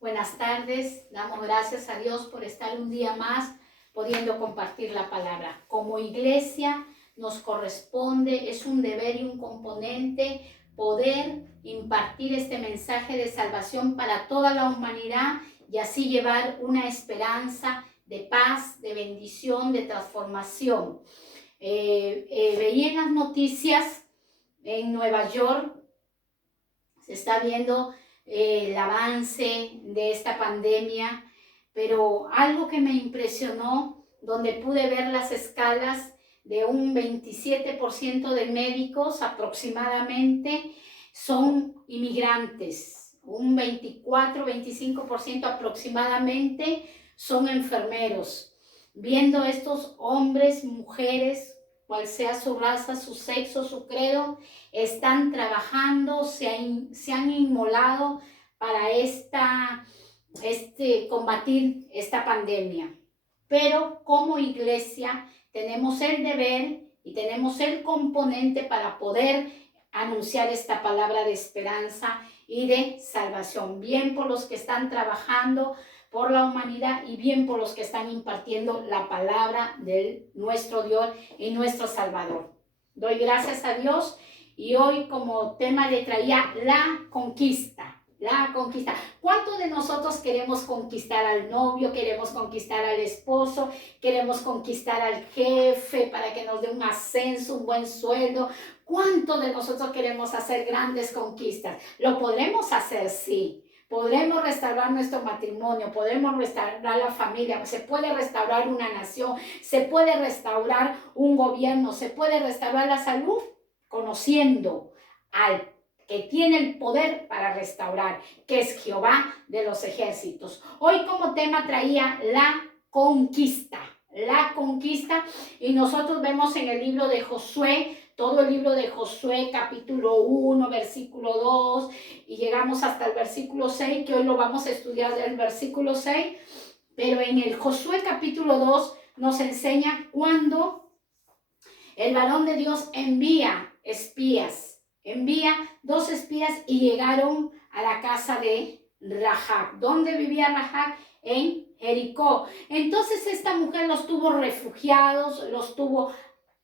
Buenas tardes, damos gracias a Dios por estar un día más pudiendo compartir la palabra. Como iglesia nos corresponde, es un deber y un componente poder impartir este mensaje de salvación para toda la humanidad y así llevar una esperanza de paz, de bendición, de transformación. Veía en las noticias en Nueva York, se está viendo el avance de esta pandemia, pero algo que me impresionó, donde pude ver las escalas de un 27% de médicos aproximadamente son inmigrantes, un 24-25% aproximadamente son enfermeros. Viendo estos hombres, mujeres, cual sea su raza, su sexo, su credo, están trabajando, se han inmolado para combatir esta pandemia. Pero como iglesia tenemos el deber y tenemos el componente para poder anunciar esta palabra de esperanza y de salvación, bien por los que están trabajando por la humanidad y bien por los que están impartiendo la palabra de nuestro Dios y nuestro Salvador. Doy gracias a Dios y hoy como tema le traía la conquista. La conquista. ¿Cuántos de nosotros queremos conquistar al novio, queremos conquistar al esposo, queremos conquistar al jefe para que nos dé un ascenso, un buen sueldo? ¿Cuántos de nosotros queremos hacer grandes conquistas? ¿Lo podremos hacer? Sí. Podremos restaurar nuestro matrimonio, podemos restaurar la familia, se puede restaurar una nación, se puede restaurar un gobierno, se puede restaurar la salud conociendo al que tiene el poder para restaurar, que es Jehová de los ejércitos. Hoy como tema traía la conquista, y nosotros vemos en el libro de Josué, todo el libro de Josué, capítulo 1, versículo 2, y llegamos hasta el versículo 6, que hoy lo vamos a estudiar del versículo 6, pero en el Josué capítulo 2 nos enseña cuando el varón de Dios envía espías, envía 2 espías y llegaron a la casa de Rahab. ¿Dónde vivía Rahab? En Jericó. Entonces esta mujer los tuvo refugiados, los tuvo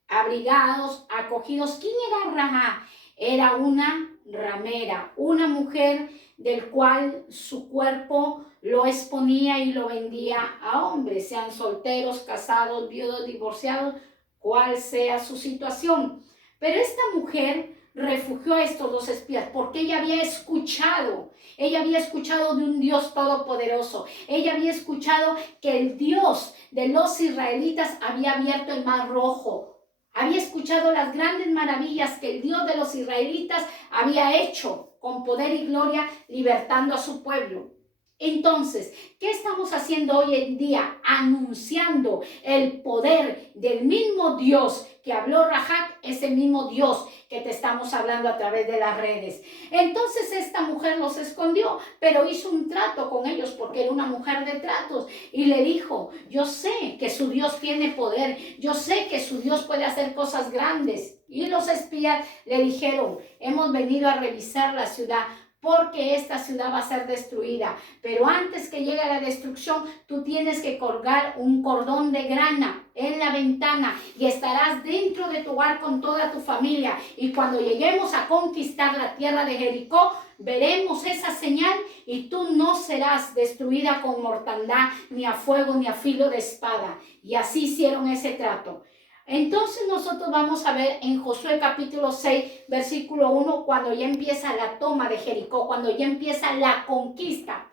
abrigados, acogidos. ¿Quién era Rahab? Era una ramera, una mujer del cual su cuerpo lo exponía y lo vendía a hombres, sean solteros, casados, viudos, divorciados, cual sea su situación. Pero esta mujer refugió a estos 2 espías porque ella había escuchado de un Dios todopoderoso, ella había escuchado que el Dios de los israelitas había abierto el mar rojo, había escuchado las grandes maravillas que el Dios de los israelitas había hecho con poder y gloria, libertando a su pueblo. Entonces, ¿qué estamos haciendo hoy en día? Anunciando el poder del mismo Dios que habló Rahab, ese mismo Dios que te estamos hablando a través de las redes. Entonces esta mujer los escondió, pero hizo un trato con ellos porque era una mujer de tratos y le dijo: yo sé que su Dios tiene poder, yo sé que su Dios puede hacer cosas grandes. Y los espías le dijeron: hemos venido a revisar la ciudad porque esta ciudad va a ser destruida. Pero antes que llegue la destrucción, tú tienes que colgar un cordón de grana en la ventana y estarás dentro de tu hogar con toda tu familia. Y cuando lleguemos a conquistar la tierra de Jericó, veremos esa señal y tú no serás destruida con mortandad, ni a fuego, ni a filo de espada. Y así hicieron ese trato. Entonces nosotros vamos a ver en Josué capítulo 6, versículo 1, cuando ya empieza la toma de Jericó, cuando ya empieza la conquista.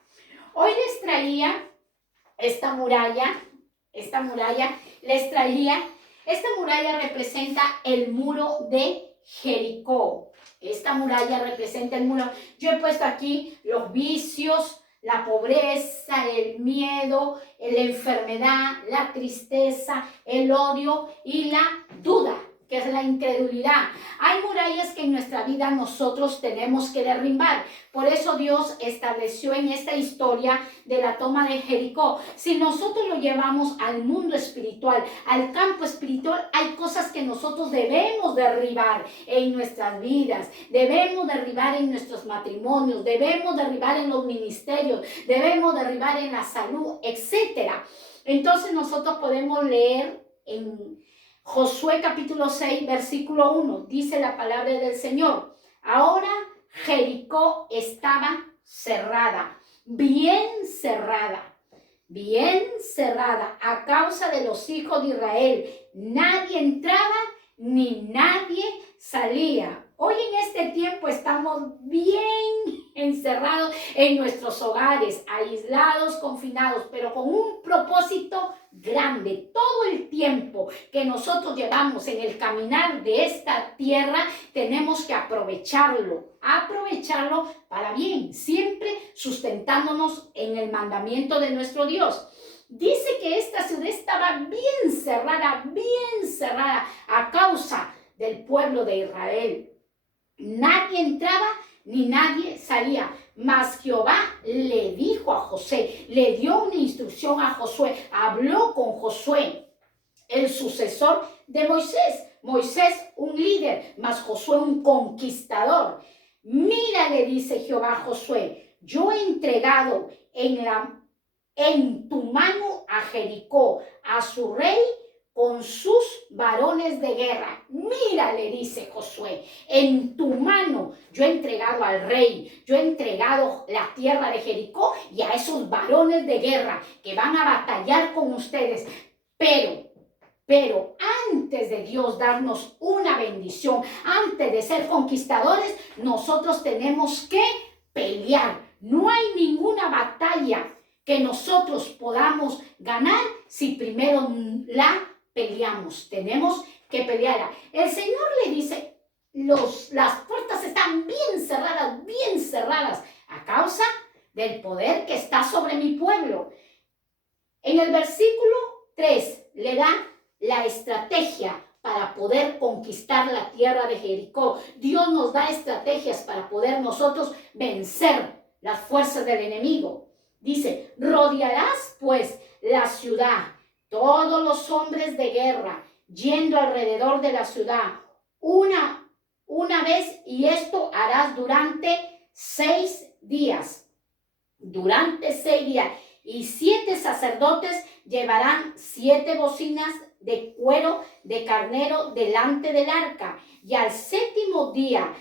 Hoy les traía esta muralla representa el muro de Jericó. Esta muralla representa el muro. Yo he puesto aquí los vicios, la pobreza, el miedo, la enfermedad, la tristeza, el odio y la duda que es la incredulidad. Hay murallas que en nuestra vida nosotros tenemos que derribar. Por eso Dios estableció en esta historia de la toma de Jericó. Si nosotros lo llevamos al mundo espiritual, al campo espiritual, hay cosas que nosotros debemos derribar en nuestras vidas, debemos derribar en nuestros matrimonios, debemos derribar en los ministerios, debemos derribar en la salud, etc. Entonces nosotros podemos leer en Josué capítulo 6, versículo 1, dice la palabra del Señor: ahora Jericó estaba cerrada, bien cerrada a causa de los hijos de Israel. Nadie entraba ni nadie salía. Hoy en este tiempo estamos bien encerrados en nuestros hogares, aislados, confinados, pero con un propósito grande. Todo el tiempo que nosotros llevamos en el caminar de esta tierra, tenemos que aprovecharlo para bien, siempre sustentándonos en el mandamiento de nuestro Dios. Dice que esta ciudad estaba bien cerrada a causa del pueblo de Israel. Nadie entraba ni nadie salía. Mas Jehová le dijo a Josué, le dio una instrucción a Josué, habló con Josué, el sucesor de Moisés. Moisés un líder, mas Josué un conquistador. Mira, le dice Jehová a Josué, yo he entregado en tu mano a Jericó, a su rey, con sus varones de guerra. Mira, le dice Josué, en tu mano yo he entregado al rey, yo he entregado la tierra de Jericó y a esos varones de guerra que van a batallar con ustedes. Pero antes de Dios darnos una bendición, antes de ser conquistadores, nosotros tenemos que pelear. No hay ninguna batalla que nosotros podamos ganar si primero la peleamos. Tenemos que pelearla. El Señor le dice, las puertas están bien cerradas a causa del poder que está sobre mi pueblo. En el versículo 3 le da la estrategia para poder conquistar la tierra de Jericó. Dios nos da estrategias para poder nosotros vencer las fuerzas del enemigo. Dice, rodearás pues la ciudad, todos los hombres de guerra, yendo alrededor de la ciudad una vez, y esto harás durante 6 días. Durante 6 días. Y 7 sacerdotes llevarán 7 bocinas de cuero de carnero delante del arca. Y al 7º día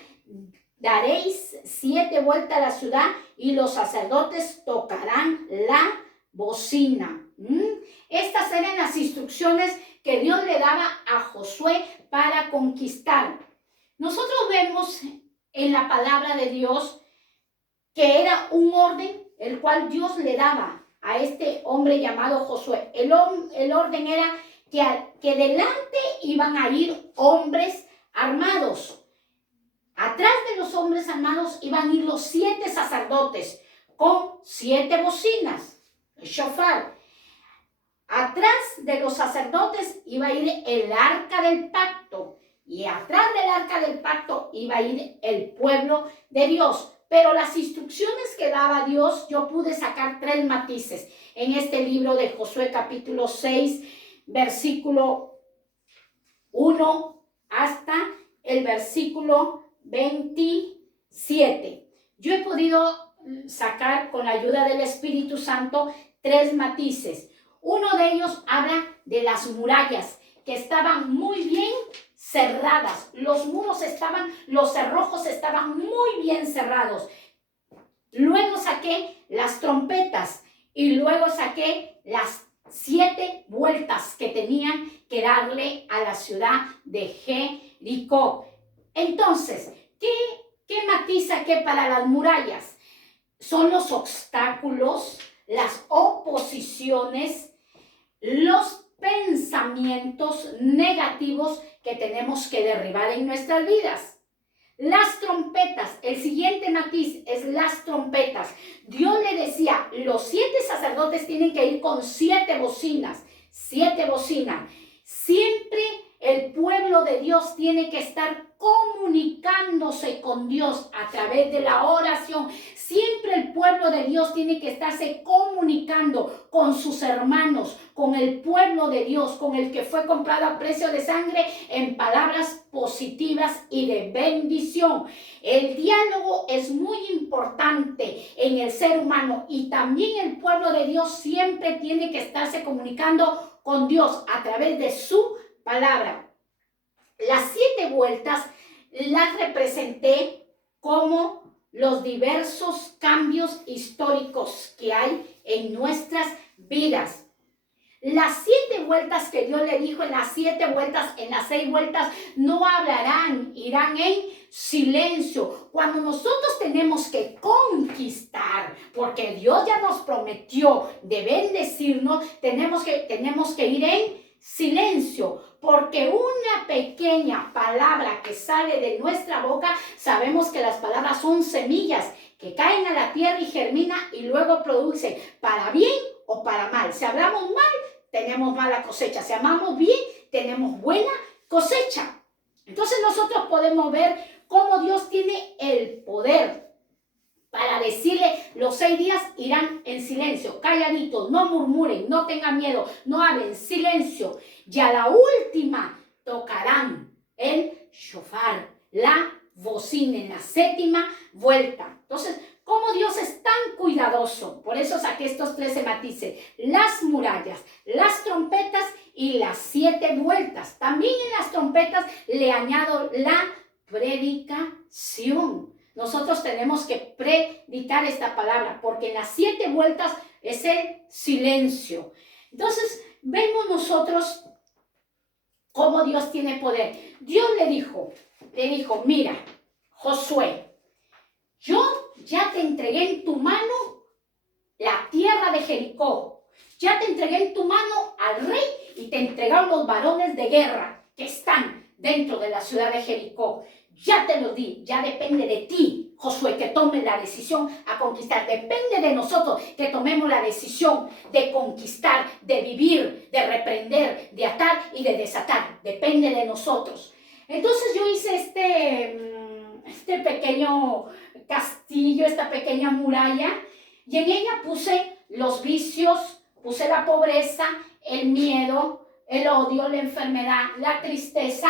daréis 7 vueltas a la ciudad y los sacerdotes tocarán la bocina. Estas eran las instrucciones que Dios le daba a Josué para conquistar. Nosotros vemos en la palabra de Dios que era un orden el cual Dios le daba a este hombre llamado Josué. El orden era que delante iban a ir hombres armados. Atrás de los hombres armados iban a ir los 7 sacerdotes con 7 bocinas, el shofar. Atrás de los sacerdotes iba a ir el arca del pacto. Y atrás del arca del pacto iba a ir el pueblo de Dios. Pero las instrucciones que daba Dios, yo pude sacar 3 matices en este libro de Josué capítulo 6, versículo 1 hasta el versículo 27. Yo he podido sacar con la ayuda del Espíritu Santo 3 matices. Uno de ellos habla de las murallas que estaban muy bien cerradas. Los muros los cerrojos estaban muy bien cerrados. Luego saqué las trompetas y luego saqué las 7 vueltas que tenían que darle a la ciudad de Jericó. Entonces, ¿qué matiza que para las murallas? Son los obstáculos, las oposiciones, los pensamientos negativos que tenemos que derribar en nuestras vidas. Las trompetas, el siguiente matiz es las trompetas. Dios le decía, los 7 sacerdotes tienen que ir con 7 bocinas, 7 bocinas. Siempre El pueblo de Dios tiene que estar comunicándose con Dios a través de la oración. Siempre el pueblo de Dios tiene que estarse comunicando con sus hermanos, con el pueblo de Dios, con el que fue comprado a precio de sangre, en palabras positivas y de bendición. El diálogo es muy importante en el ser humano y también el pueblo de Dios siempre tiene que estarse comunicando con Dios a través de su palabra. Las 7 vueltas las representé como los diversos cambios históricos que hay en nuestras vidas. Las 7 vueltas que Dios le dijo, en las 7 vueltas, en las 6 vueltas, no hablarán, irán en silencio. Cuando nosotros tenemos que conquistar, porque Dios ya nos prometió de bendecirnos, tenemos que ir en silencio, porque una pequeña palabra que sale de nuestra boca, sabemos que las palabras son semillas que caen a la tierra y germinan y luego producen para bien o para mal. Si hablamos mal, tenemos mala cosecha. Si amamos bien, tenemos buena cosecha. Entonces nosotros podemos ver cómo Dios tiene el poder para decirle, los 6 días irán en silencio, calladitos, no murmuren, no tengan miedo, no hablen, silencio. Y a la última tocarán el shofar, la bocina, en la 7ª vuelta. Entonces, ¿cómo Dios es tan cuidadoso? Por eso saqué estos 13 matices: las murallas, las trompetas y las 7 vueltas. También en las trompetas le añado la predicación. Nosotros tenemos que predicar esta palabra, porque en las 7 vueltas es el silencio. Entonces, vemos nosotros cómo Dios tiene poder. Dios le dijo, mira, Josué, yo ya te entregué en tu mano la tierra de Jericó. Ya te entregué en tu mano al rey y te entregaron los varones de guerra que están dentro de la ciudad de Jericó. Ya te lo di, ya depende de ti, Josué, que tomes la decisión a conquistar. Depende de nosotros que tomemos la decisión de conquistar, de vivir, de reprender, de atar y de desatar. Depende de nosotros. Entonces yo hice este pequeño castillo, esta pequeña muralla, y en ella puse los vicios, puse la pobreza, el miedo, el odio, la enfermedad, la tristeza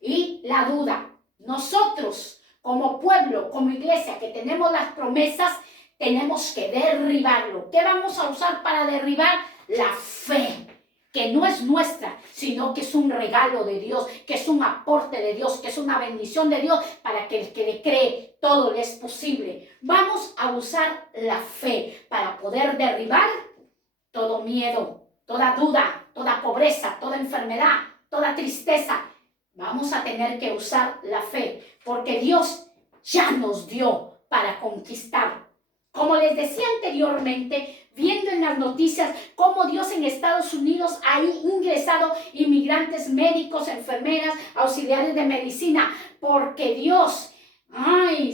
y la duda. Nosotros, como pueblo, como iglesia, que tenemos las promesas, tenemos que derribarlo. ¿Qué vamos a usar para derribar? La fe, que no es nuestra, sino que es un regalo de Dios, que es un aporte de Dios, que es una bendición de Dios para que el que le cree, todo le es posible. Vamos a usar la fe para poder derribar todo miedo, toda duda, toda pobreza, toda enfermedad, toda tristeza. Vamos a tener que usar la fe, porque Dios ya nos dio para conquistar. Como les decía anteriormente, viendo en las noticias cómo Dios en Estados Unidos ha ingresado inmigrantes, médicos, enfermeras, auxiliares de medicina, porque Dios,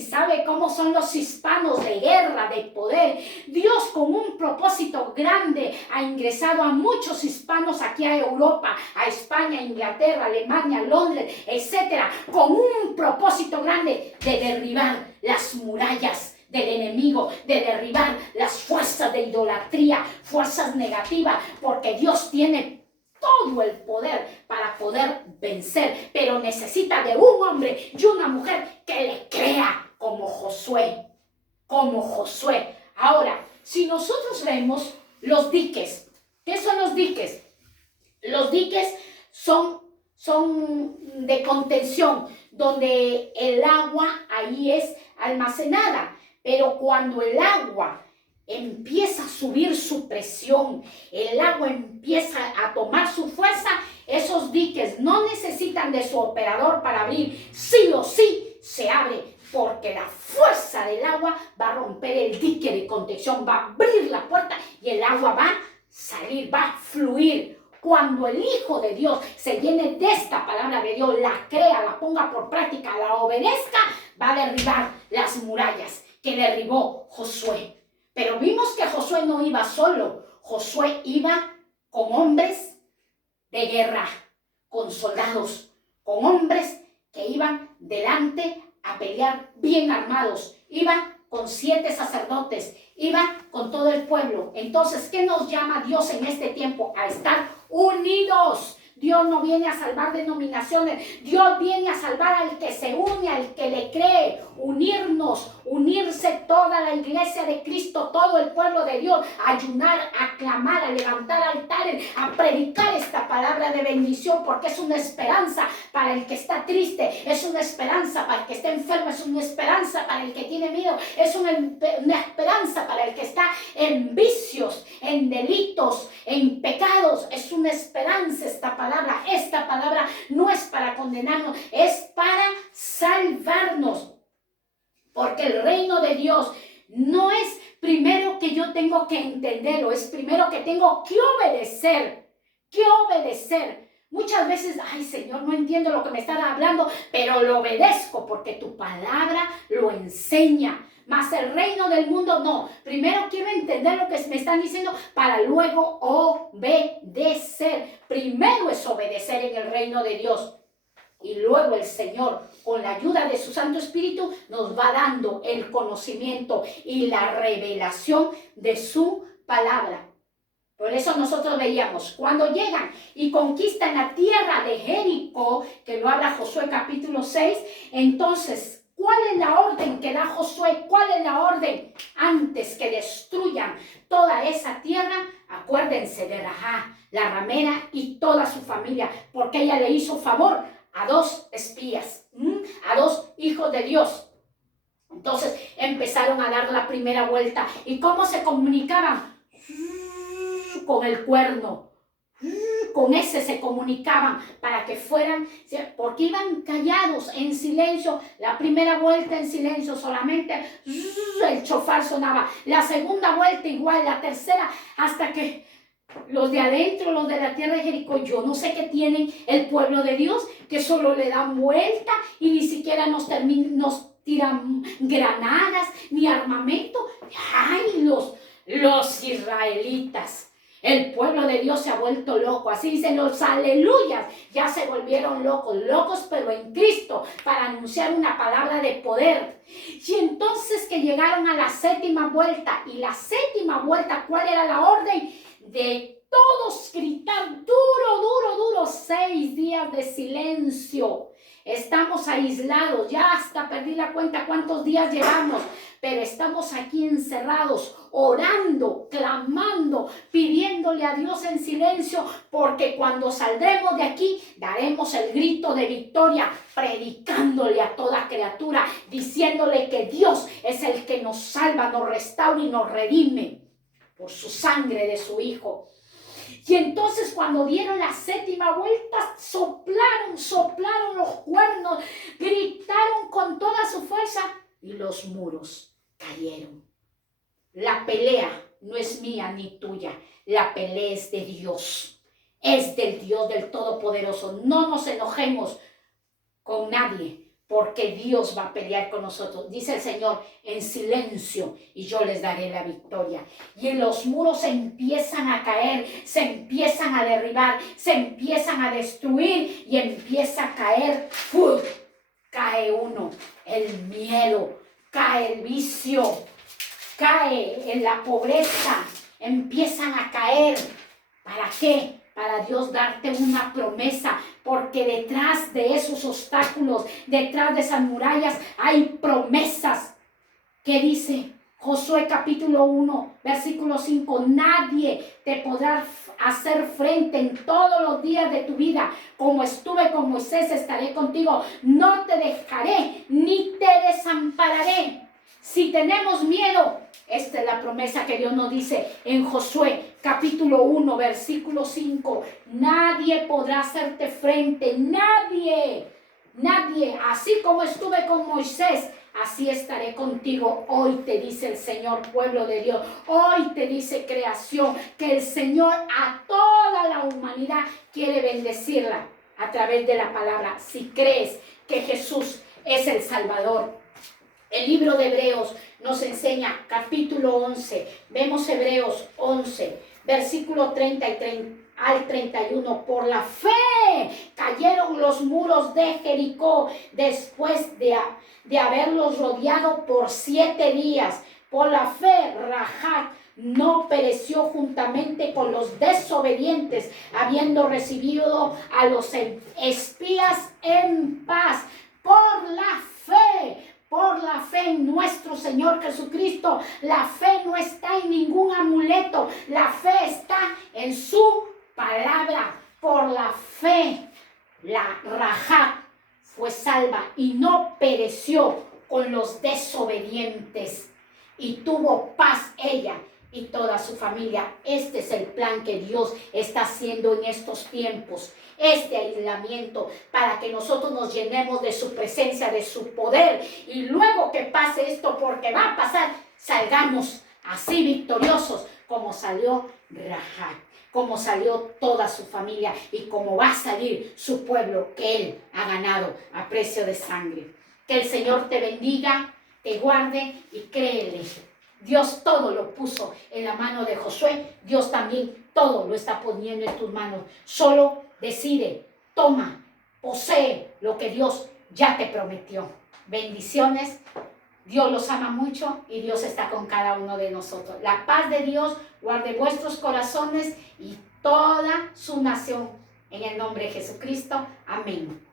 sabe cómo son los hispanos de guerra, de poder. Dios, con un propósito grande, ha ingresado a muchos hispanos aquí a Europa, a España, Inglaterra, Alemania, Londres, etcétera, con un propósito grande de derribar las murallas del enemigo, de derribar las fuerzas de idolatría, fuerzas negativas, porque Dios tiene todo el poder para poder vencer, pero necesita de un hombre y una mujer que le crea como Josué, Ahora, si nosotros vemos los diques, ¿qué son los diques? Los diques son de contención, donde el agua ahí es almacenada. Pero cuando el agua empieza a subir su presión, el agua empieza a tomar su fuerza, esos diques no necesitan de su operador para abrir. Sí o sí se abre, porque la fuerza del agua va a romper el dique de contención, va a abrir la puerta y el agua va a salir, va a fluir. Cuando el Hijo de Dios se llene de esta palabra de Dios, la crea, la ponga por práctica, la obedezca, va a derribar las murallas que derribó Josué. Pero vimos que Josué no iba solo. Josué iba con hombres de guerra, con soldados, con hombres que iban delante a pelear bien armados. Iban con 7 sacerdotes, iban con todo el pueblo. Entonces, ¿qué nos llama Dios en este tiempo? A estar unidos. Dios no viene a salvar denominaciones, Dios viene a salvar al que se une, al que le cree, unirnos, unirse toda la iglesia de Cristo, todo el pueblo de Dios, a ayunar, a clamar, a levantar altares, a predicar esta palabra de bendición, porque es una esperanza para el que está triste, es una esperanza para el que está enfermo, es una esperanza para el que tiene miedo, es una esperanza para el que está en vicios, en delitos, en pecados, es una esperanza esta palabra. Esta palabra no es para condenarnos, es para salvarnos. Porque el reino de Dios no es primero que yo tengo que entenderlo, es primero que tengo que obedecer. Muchas veces, ay Señor, no entiendo lo que me estás hablando, pero lo obedezco porque tu palabra lo enseña. Mas el reino del mundo no. Primero quiero entender lo que me están diciendo para luego obedecer. Primero es obedecer en el reino de Dios. Y luego el Señor, con la ayuda de su Santo Espíritu, nos va dando el conocimiento y la revelación de su palabra. Por eso nosotros veíamos, cuando llegan y conquistan la tierra de Jericó, que lo habla Josué capítulo 6, entonces, ¿cuál es la orden que da Josué? ¿Cuál es la orden? Antes que destruyan toda esa tierra, acuérdense de Rahab, la ramera y toda su familia, porque ella le hizo favor a 2 espías, a 2 hijos de Dios. Entonces empezaron a dar la primera vuelta. ¿Y cómo se comunicaban? Con el cuerno. Con ese se comunicaban para que fueran, porque iban callados, en silencio. La primera vuelta en silencio, solamente el chofar sonaba. La segunda vuelta igual, la tercera, hasta que los de adentro, los de la tierra de Jericó, yo no sé qué tienen el pueblo de Dios, que solo le dan vuelta y ni siquiera nos tiran granadas ni armamento. ¡Ay, los israelitas! El pueblo de Dios se ha vuelto loco. Así dicen los aleluyas. Ya se volvieron locos pero en Cristo, para anunciar una palabra de poder. Y entonces que llegaron a la 7ª vuelta. Y la 7ª vuelta, ¿cuál era la orden? De todos gritar duro, 6 días de silencio. Estamos aislados, ya hasta perdí la cuenta cuántos días llevamos, pero estamos aquí encerrados, orando, clamando, pidiéndole a Dios en silencio, porque cuando saldremos de aquí, daremos el grito de victoria, predicándole a toda criatura, diciéndole que Dios es el que nos salva, nos restaura y nos redime por su sangre de su Hijo. Y entonces cuando dieron la 7ª vuelta, soplaron los cuernos, gritaron con toda su fuerza y los muros cayeron. La pelea no es mía ni tuya, la pelea es de Dios, es del Dios del Todopoderoso. No nos enojemos con nadie, porque Dios va a pelear con nosotros. Dice el Señor, en silencio, y yo les daré la victoria. Y en los muros se empiezan a caer, se empiezan a derribar, se empiezan a destruir, y empieza a caer, cae uno, el miedo, cae el vicio, cae en la pobreza, empiezan a caer. ¿Para qué? Para Dios darte una promesa, porque detrás de esos obstáculos, detrás de esas murallas, hay promesas. ¿Qué dice Josué capítulo 1, versículo 5? Nadie te podrá hacer frente en todos los días de tu vida. Como estuve con Moisés, estaré contigo. No te dejaré ni te desampararé. Si tenemos miedo, esta es la promesa que Dios nos dice en Josué capítulo 1, versículo 5. Nadie podrá hacerte frente, nadie. Así como estuve con Moisés, así estaré contigo. Hoy te dice el Señor, pueblo de Dios. Hoy te dice creación, que el Señor a toda la humanidad quiere bendecirla a través de la palabra. Si crees que Jesús es el Salvador. El libro de Hebreos nos enseña, capítulo 11, vemos Hebreos 11, versículo 30 al 31. Por la fe cayeron los muros de Jericó después de haberlos rodeado por 7 días. Por la fe, Rahab no pereció juntamente con los desobedientes, habiendo recibido a los espías en paz. Por la fe en nuestro Señor Jesucristo. La fe no está en ningún amuleto, la fe está en su palabra. Por la fe, la Rahab fue salva y no pereció con los desobedientes, y tuvo paz ella y toda su familia. Este es el plan que Dios está haciendo en estos tiempos. Este aislamiento para que nosotros nos llenemos de su presencia, de su poder, y luego que pase esto, porque va a pasar, salgamos así victoriosos como salió Rahab, como salió toda su familia y como va a salir su pueblo que Él ha ganado a precio de sangre. Que el Señor te bendiga, te guarde y créele. Dios todo lo puso en la mano de Josué. Dios también todo lo está poniendo en tus manos. Solo decide, toma, posee lo que Dios ya te prometió. Bendiciones. Dios los ama mucho y Dios está con cada uno de nosotros. La paz de Dios guarde vuestros corazones y toda su nación. En el nombre de Jesucristo. Amén.